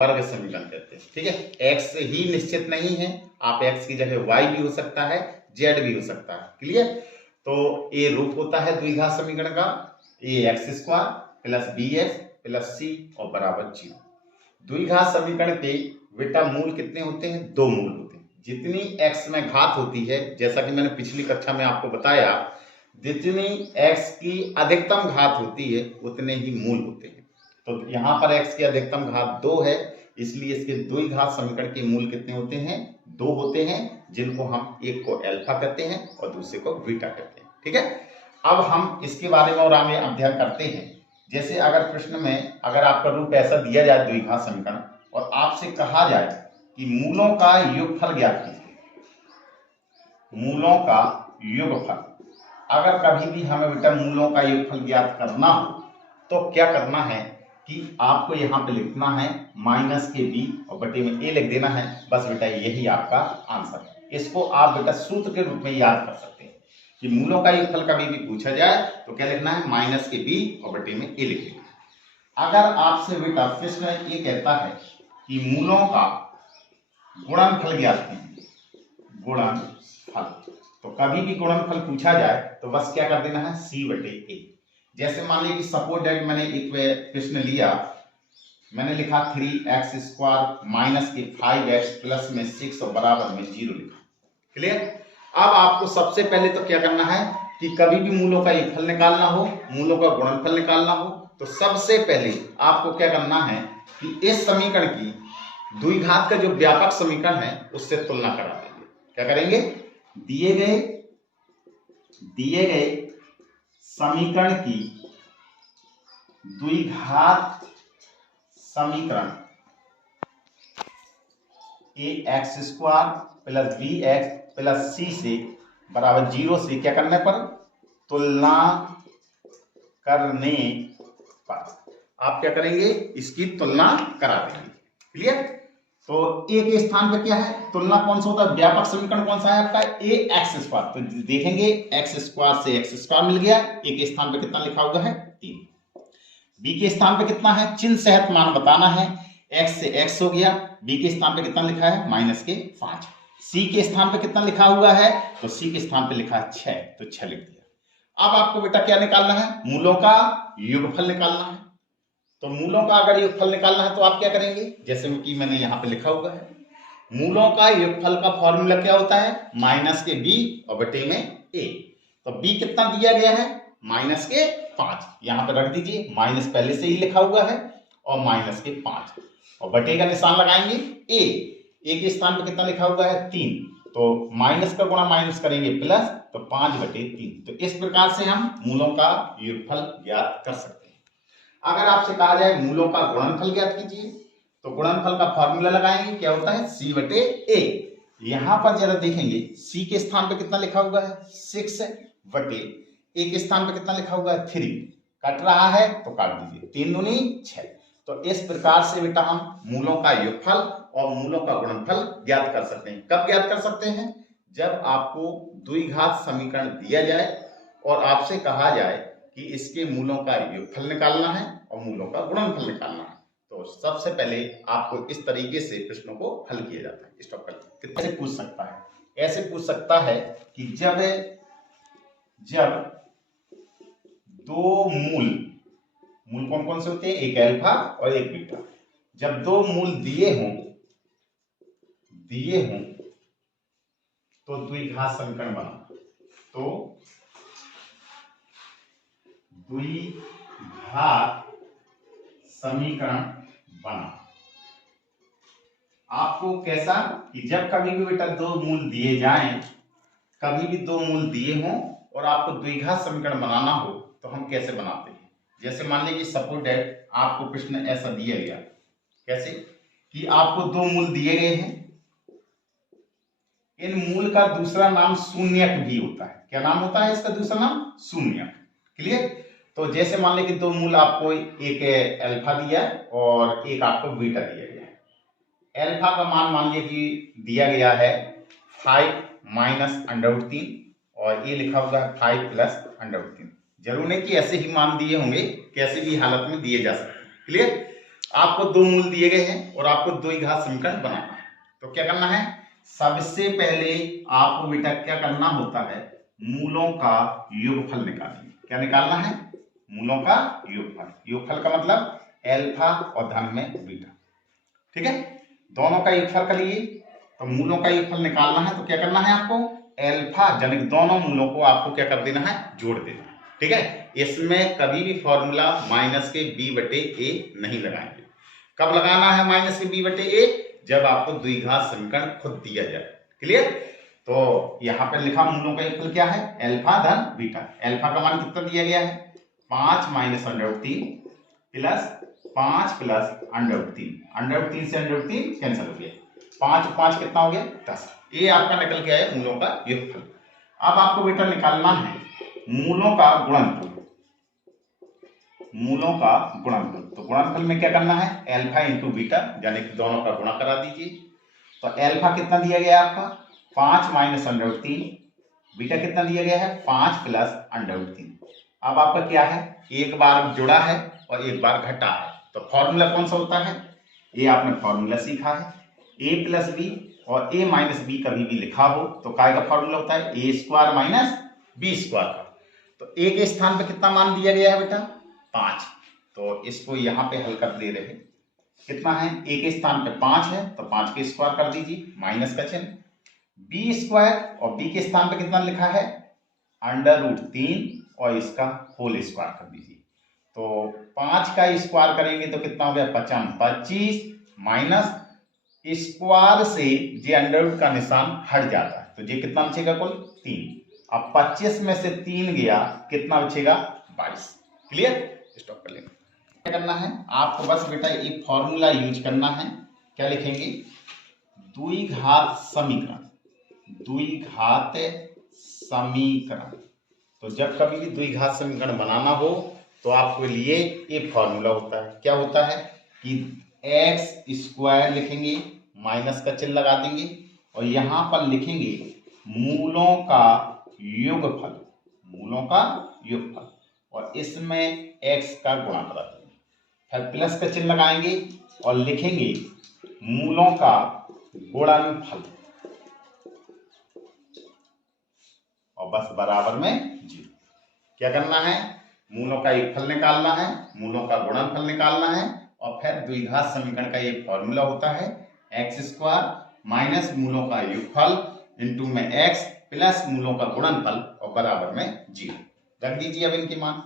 वर्ग समीकरण कहते हैं। ठीक है, x ही निश्चित नहीं है, आप x की जगह y भी हो सकता है, z भी हो सकता है। क्लियर? तो ये रूप होता है द्विघात समीकरण का, ax² plus bx plus c और बराबर 0। द्विघात समीकरण के बेटा मूल कितने होते हैं? दो मूल होते हैं। जितनी x में घात होती है, जैसा कि मैंने पिछली कक्षा में आपको बताया, जितनी x की अधिकतम घात होती है उतने ही मूल होते हैं। तो यहाँ पर x की अधिकतम घात 2 है, इसलिए इसके द्विघात समीकरण के मूल कितने होते हैं? 2 होते हैं, जिनको हम एक को अल्फा कहते हैं और दूसरे को बीटा कहते हैं। ठीक है, अब हम इसके बारे में और आगे अध्ययन करते हैं। जैसे अगर प्रश्न में अगर आपका रूप ऐसा दिया जाए द्विघात समीकरण और आपसे कहा जाए कि मूलों का योगफल ज्ञात कीजिए, मूलों का योगफल, अगर कभी भी हमें बेटा मूलों का योगफल ज्ञात करना हो तो क्या करना है कि आपको यहाँ पे लिखना है माइनस के b और बटे में a लिख देना है। बस बेटा यही आपका आंसर है। इसको आप बेटा सूत्र के रूप में याद कर सकते हैं कि मूलों का योगफल कभी भी पूछा जाए तो क्या लिखना है? माइनस के b और बटे में a लिख देना है। अगर आपसे बेटा प्रश्न ये कहता है कि मूलों का गुणनफल ज्ञात कीजिए, गुणनफल, तो कभी भी गुणनफल पूछा जाए तो बस क्या कर देना है? c बटे a। जैसे मान लीजिए कि सपोज दैट मैंने एक प्रश्न लिया, मैंने लिखा 3x² माइनस के 5x प्लस में 6 और बराबर में 0 लिखा। क्लियर? अब आपको सबसे पहले तो क्या करना है कि कभी भी मूलों का योगफल निकालना हो, मूलों का गुणनफल निकालना हो, तो सबसे पहले आपको क्या करना है कि इस समीकरण की द्विघात का जो व्यापक समीकरण है उससे तुलना करा देंगे। क्या करेंगे? दिए गए समीकरण की द्विघात समीकरण ax² plus bx plus c से बराबर 0 से क्या करने पर? तुलना करने पर आप क्या करेंगे? इसकी तुलना करा देंगे। क्लियर? तो a के स्थान पे क्या है? तुलना कौन सा होता है? व्यापक समीकरण कौन सा है आपका? ax²। तो देखेंगे x² से x² मिल गया, a के स्थान पे कितना लिखा हुआ है? 3। b के स्थान पे कितना है? चिन्ह सहित मान बताना है, x से x हो गया, b के स्थान पे कितना लिखा है? माइनस के 5। c के स्थान पे कितना लिखा हुआ है? तो c के स्थान पे लिखा है 6, तो 6 लिख दिया। अब आपको बेटा क्या निकालना है? मूलों का योगफल निकालना है। तो मूलों का अगर योगफल निकालना है तो आप क्या करेंगे? जैसे कि मैंने यहाँ पे लिखा हुआ है, मूलों का योगफल का फॉर्मूला क्या होता है? माइनस के b और बटे में a। तो b कितना दिया गया है? माइनस के 5, यहाँ पे रख दीजिए, माइनस पहले से ही लिखा हुआ है और माइनस के 5 और बटे का निशान लगाएंगे a के स्थान पे कितना लिखा हुआ है? 3, तो माइनस का गुणा माइनस करेंगे प्लस, तो 5 बटे 3। तो इस प्रकार से हम मूलों का योगफल ज्ञात कर सकते हैं। अगर आपसे कहा जाए मूलों का गुणनफल ज्ञात कीजिए तो गुणनफल का फॉर्मूला लगाएंगे, क्या होता है? c बटे a। यहां पर जरा देखेंगे c के स्थान पे कितना लिखा हुआ है? 6 बटे a के स्थान पे कितना लिखा हुआ है? 3। कट रहा है तो काट दीजिए, 3 दूनी 6। तो इस प्रकार से बेटा हम मूलों का योगफल और मूलों का गुणनफल ज्ञात कर सकते हैं। कब ज्ञात कर सकते हैं? जब आपको द्विघात समीकरण दिया जाए और आपसे कहा जाए कि इसके मूलों का योगफल निकालना है और मूलों का गुणनफल निकालना है। तो सबसे पहले आपको इस तरीके से प्रश्नों को हल किया जाता है। स्टॉप करते हैं। कैसे पूछ सकता है? ऐसे पूछ सकता है कि जब दो मूल कौन कौन से होते हैं? एक अल्फा और एक बीटा। जब दो मूल दिए हों तो द्विघात समीकरण बना, तो द्विघात समीकरण बना। आपको कैसा कि जब कभी भी बेटा दो मूल दिए जाएं, कभी भी दो मूल दिए हों और आपको द्विघात समीकरण बनाना हो तो हम कैसे बनाते हैं? जैसे मान लीजिए सपोज दैट आपको प्रश्न ऐसा दिया गया, कैसे कि आपको दो मूल दिए गए हैं, इन मूल का दूसरा नाम शून्यक भी होता है। क्या नाम होता है इसका? दूसरा नाम शून्यक। क्लियर? तो जैसे मान लीजिए दो मूल आपको एक अल्फा दिया और एक आपको बीटा दिया गया है। अल्फा का मान लीजिए कि दिया गया है 5 माइनस √3 और ये लिखा होगा 5 प्लस √3। जरूर नहीं कि ऐसे ही मान दिए होंगे, कैसे भी हालत में दिए जा सकते हैं। क्लियर? आपको दो मूल दिए गए हैं और आपको द्विघात समीकरण बनाना है। तो क्या करना है, सबसे पहले आपको बेटा क्या करना होता है, मूलों का योगफल निकालिए। क्या निकालना है, मूलों का योगफल। योगफल का मतलब अल्फा और धन में बीटा, ठीक है। दोनों का योगफल कर लिए, तो मूलों का योगफल निकालना है। तो क्या करना है आपको, अल्फा जनिक दोनों मूलों को आपको क्या कर देना है, जोड़ देना है, ठीक है। इसमें कभी भी फॉर्मूला माइनस के बी बटे ए नहीं लगाएंगे। कब लगाना है माइनस के बी बटे ए, जब आपको द्विघात समीकरण खुद दिया जाए। क्लियर। तो यहां पर लिखा मूलों का योगफल क्या है, अल्फा धन बीटा। अल्फा का मान कितना दिया गया है, 5 माइनस √3 प्लस 5 प्लस √3। √3 से √3 कैंसिल हो गया, 5 5 कितना हो गया 10। ये आपका निकल के आया मूलों का योगफल। अब आपको बेटा निकालना है मूलों का गुणनफल। मूलों का गुणनफल, तो गुणनफल में क्या करना है, अल्फा इंटू बीटा, यानी कि दोनों का गुणा करा दीजिए। तो अल्फा कितना दिया गया है आपका 5 माइनस √3, बीटा कितना दिया गया है 5 प्लस √3। अब आपका क्या है, एक बार जुड़ा है और एक बार घटा है। तो फॉर्मूला कौन सा होता है, ये आपने फॉर्मूला सीखा है, a प्लस बी। और a माइनस बी कभी भी लिखा हो तो काय का फॉर्मूला होता है a square minus b square का। तो a के स्थान पे कितना मान दिया गया है बेटा 5। तो इसको यहाँ पे हल कर दे रहे हैं, कितना है, a के स्थान पे 5 है तो 5 के स्क्वायर कर दीजिए, माइनस का चिन्ह, बी स्क्वायर और b के स्थान पे कितना लिखा है √3 और इसका होल स्क्वायर कर दीजिए। तो 5 का स्क्वायर करेंगे तो कितना हो गया 25 माइनस स्क्वायर से जे अंडर का निशान हट जाता है, तो ये कितना बचेगा कुल 3। अब 25 में से 3 गया, कितना बचेगा 22। क्लियर, स्टॉप कर लेना। क्या करना है आपको, बस बेटा ये फॉर्मूला यूज करना है। क्या लिखेंगे, द्विघात समीकरण। द्विघात समीकरण, तो जब कभी भी द्विघात समीकरण बनाना हो तो आपके लिए एक फॉर्मूला होता है। क्या होता है कि x स्क्वायर लिखेंगे, माइनस का चिन्ह लगा देंगे और यहां पर लिखेंगे मूलों का योगफल। मूलों का योगफल, और इसमें x का गुणा करा देंगे, फिर प्लस का चिन्ह लगाएंगे और लिखेंगे मूलों का गुणनफल, और बस बराबर में 0। क्या करना है, मूलों का योगफल निकालना है, मूलों का गुणनफल निकालना है, और फिर द्विघात समीकरण का एक फॉर्मूला होता है x स्क्वायर माइनस मूलों का योगफल इंटू में x प्लस मूलों का गुणनफल और बराबर में 0। रख दीजिए अब इनकी मान,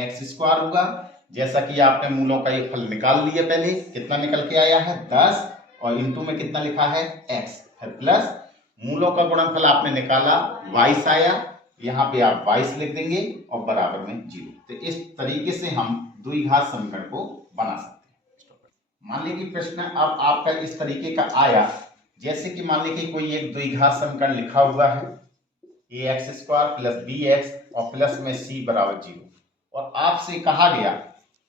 x स्क्वायर होगा, जैसा कि आपने मूलों का योगफल निकाल लिया पहले, कितना निकल के आया है 10, और इंटू में कितना लिखा है x, फिर प्लस मूलों का गुणनफल आपने निकाला 22 आया, यहाँ पे आप 22 लिख देंगे और बराबर में 0। तो इस तरीके से हम द्विघात समीकरण को बना सकते हैं। मान लीजिए प्रश्न अब आपका इस तरीके का आया, जैसे कि मान लीजिए कोई एक द्विघात समीकरण लिखा हुआ है ax स्क्वायर प्लस bx और प्लस में c बराबर 0, और आपसे कहा गया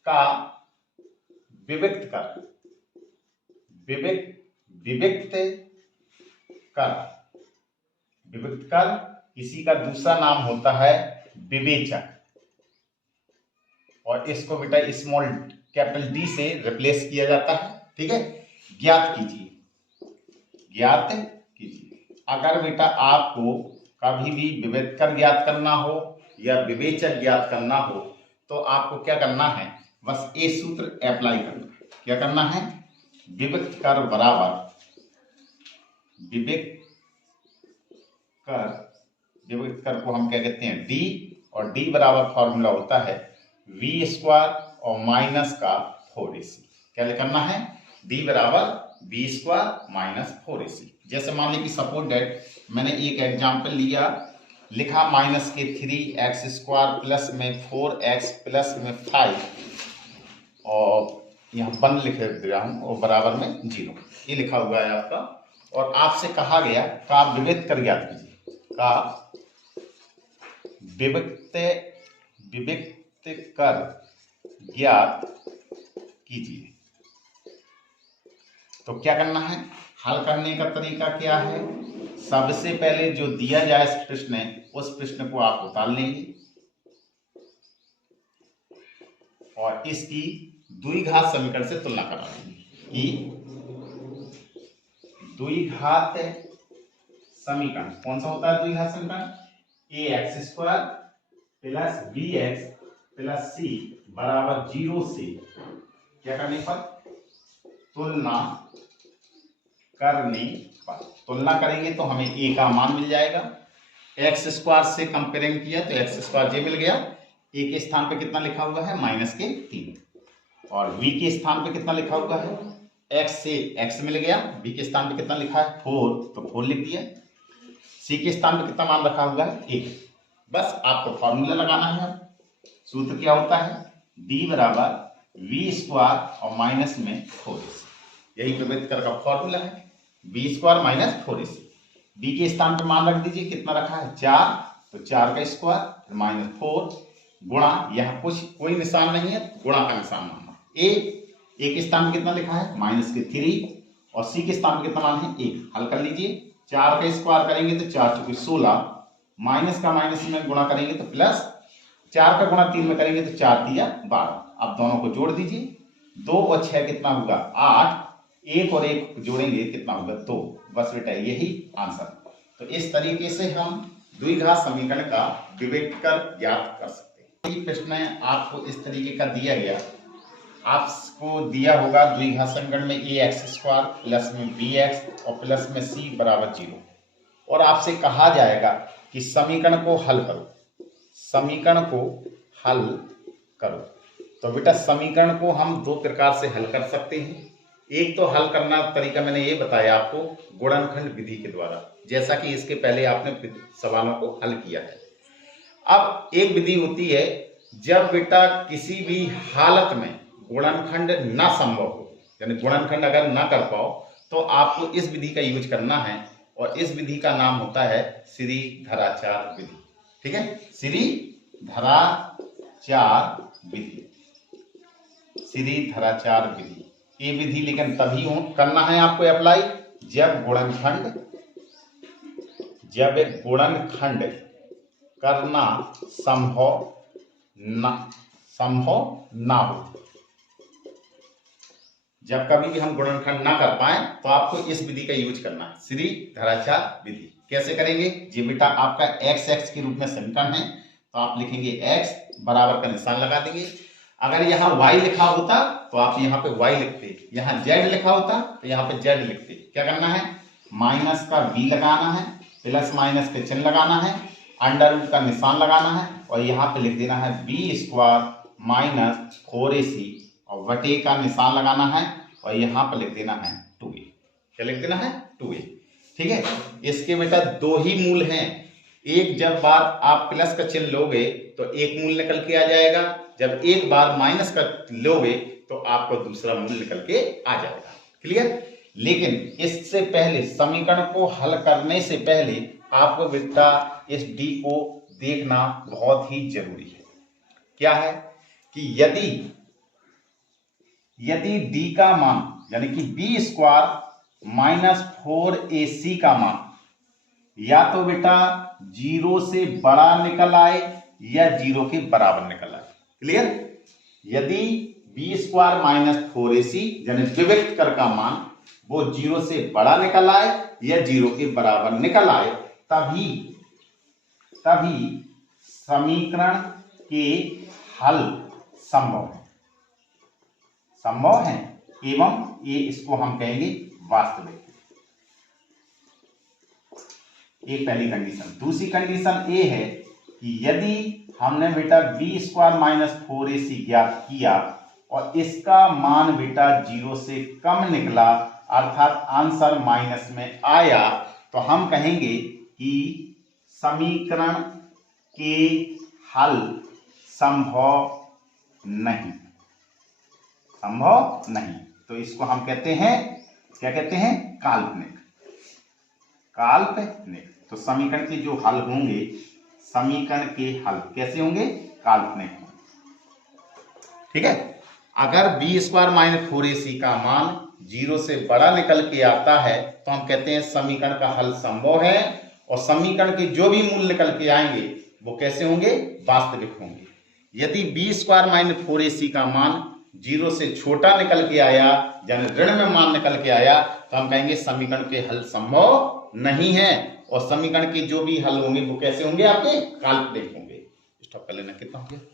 का विविक्त कर। विविक्त कर किसी का दूसरा नाम होता है विवेचक, और इसको बेटा स्मॉल कैपिटल डी से रिप्लेस किया जाता है, ठीक है। ज्ञात कीजिए। अगर बेटा आपको कभी भी विविक्त कर ज्ञात करना हो या विवेचक ज्ञात करना हो तो आपको क्या करना है, बस ये सूत्र अप्लाई करना है। क्या करना है, विविक्त कर बराबर विविक्त कर को हम क्या कहते हैं d, और d बराबर फॉर्मूला होता है v स्क्वायर और माइनस का 4ac। क्या करना है, d बराबर v स्क्वायर माइनस 4ac। जैसे मान लीजिए सपोज दैट मैंने एक एग्जांपल लिया, लिखा माइनस के 3x स्क्वायर प्लस में 4x प्लस में 5, और यहाँ 1 लिख दिया हूँ और बराबर में 0, ये लिखा हुआ है आपका। और आपसे कहा गया का विविक्त कर ज्ञात कीजिए, का विविक्त कर ज्ञात कीजिए। तो क्या करना है, हल करने का तरीका क्या है, सबसे पहले जो दिया जाए इस प्रश्न है उस प्रश्न को आप उतार लेंगे और इसकी द्विघात समीकरण से तुलना करा देंगे कि द्विघात समीकरण कौन सा होता है द्विघात समीकरण, ax² plus bx plus c बराबर 0 से क्या करने पर, तुलना करने पर। तुलना करेंगे तो हमें a का मान मिल जाएगा, x² से कंपेयरिंग किया तो x² j मिल गया, a के स्थान पे कितना लिखा हुआ है -3, और b के स्थान पे कितना लिखा हुआ है, x से x मिल गया, b के स्थान पे कितना लिखा है 4 तो 4 लिख दिया, c के स्थान पे कितना मान रखा हुआ है 1। बस आपको फॉर्मूला लगाना है। सूत्र क्या होता है, d बराबर v² और माइनस में 4ac, यही विभेदकर का फॉर्मूला है, b² - 4ac। b के स्थान पे मान रख दीजिए, कितना रखा है 4, तो 4 का स्क्वायर माइनस 4 गुणा, यहाँ कुछ कोई निशान नहीं है, गुणा का निशान मानना। a के स्थान पे कितना लिखा है -3, और c के स्थान पे कितना मान है 1। हल कर लीजिए, 4 का स्क्वायर करेंगे तो 4 चौके 16, माइनस का माइनस में गुणा करेंगे तो प्लस, 4 का गुणा 3 में करेंगे तो 4 तिया 12। अब दोनों को जोड़ दीजिए, 2 और 6 कितना होगा 8, 1 और 1 जोड़ेंगे कितना होगा 2। बस बेटा यही आंसर। तो इस तरीके से हम द्विघात समीकरण का विवेक कर ज्ञात कर सकते हैं। ये प्रश्न आपको इस तरीके का दिया गया, आपको दिया होगा द्विघात समीकरण में ax² प्लस में bx और प्लस में c बराबर 0, और आपसे कहा जाएगा कि समीकरण को हल करो, समीकरण को हल करो। तो बेटा समीकरण को हम दो प्रकार से हल कर सकते हैं। एक तो हल करना तरीका मैंने ये बताया आपको गुणनखंड विधि के द्वारा, जैसा कि इसके पहले आपने सवालों को हल किया है। अब एक विधि होती है जब बेटा किसी भी हालत में गुणनखंड ना संभव हो, यानी गुणनखंड अगर ना कर पाओ तो आपको इस विधि का यूज करना है, और इस विधि का नाम होता है श्रीधराचार्य विधि। ठीक है, श्रीधराचार्य विधि, श्रीधराचार्य विधि। ये विधि लेकिन तभी करना है आपको अप्लाई जब गुणनखंड करना संभव ना हो। जब कभी भी हम गुणनखंड ना कर पाए तो आपको इस विधि का यूज करना है, श्रीधराचार्य विधि। कैसे करेंगे जी बेटा, आपका x के रूप में समीकरण है तो आप लिखेंगे x बराबर का निशान लगा देंगे। अगर यहाँ y लिखा होता तो आप यहाँ पे y लिखते, यहाँ z लिखा होता तो यहाँ पे z लिखते। क्या करना है, माइनस का v लगाना है, प्लस माइनस के चिन्ह लगाना है, अंडर रूट का निशान लगाना है, और यहाँ पे लिख देना है b² माइनस 4ac, और बटे का निशान लगाना है, और यहाँ पर लिख देना है 2a। क्या लिख देना है 2a। ठीक है, इसके बेटा दो ही मूल हैं। एक जब बार आप प्लस का चिन्ह लोगे तो एक मूल निकल के आ जाएगा, जब एक बार माइनस का लोगे तो आपको दूसरा मूल निकल के आ जाएगा। क्लियर। लेकिन इससे पहले समीकरण को हल करने से पहले आपको बेटा इस डी को देखना बहुत ही जरूरी है। क्या है कि यदि डी का मान यानी कि b² माइनस 4ac का मान या तो बेटा 0 से बड़ा निकल आए या 0 के बराबर निकल आए। क्लियर। यदि b² माइनस 4ac यानी विविक्त कर का मान वो 0 से बड़ा निकल आए या 0 के बराबर निकल आए, तभी समीकरण के हल संभव है एवं ये इसको हम कहेंगे वास्तविक। एक पहली कंडीशन। दूसरी कंडीशन ये है कि यदि हमने बेटा b² माइनस 4ac ज्ञात किया और इसका मान बेटा 0 से कम निकला अर्थात आंसर माइनस में आया, तो हम कहेंगे कि समीकरण के हल संभव नहीं। तो इसको हम कहते हैं, क्या कहते हैं, काल्पनिक। तो समीकरण के जो हल होंगे, समीकरण के हल कैसे होंगे, काल्पनिक होंगे। ठीक है। अगर b² माइनस 4ac का मान 0 से बड़ा निकल के आता है तो हम कहते हैं समीकरण का हल संभव है, और समीकरण के जो भी मूल निकल के आएंगे वो कैसे होंगे, वास्तविक होंगे। यदि b² माइनस 4ac का मान जीरो से छोटा निकल के आया, यानी ऋण में मान निकल के आया, तो हम कहेंगे समीकरण के हल संभव नहीं है। और समीकरण के जो भी हल होंगे वो कैसे होंगे, आपके काल्पनिक होंगे। स्टॉप कर लेना, कितना हो गया।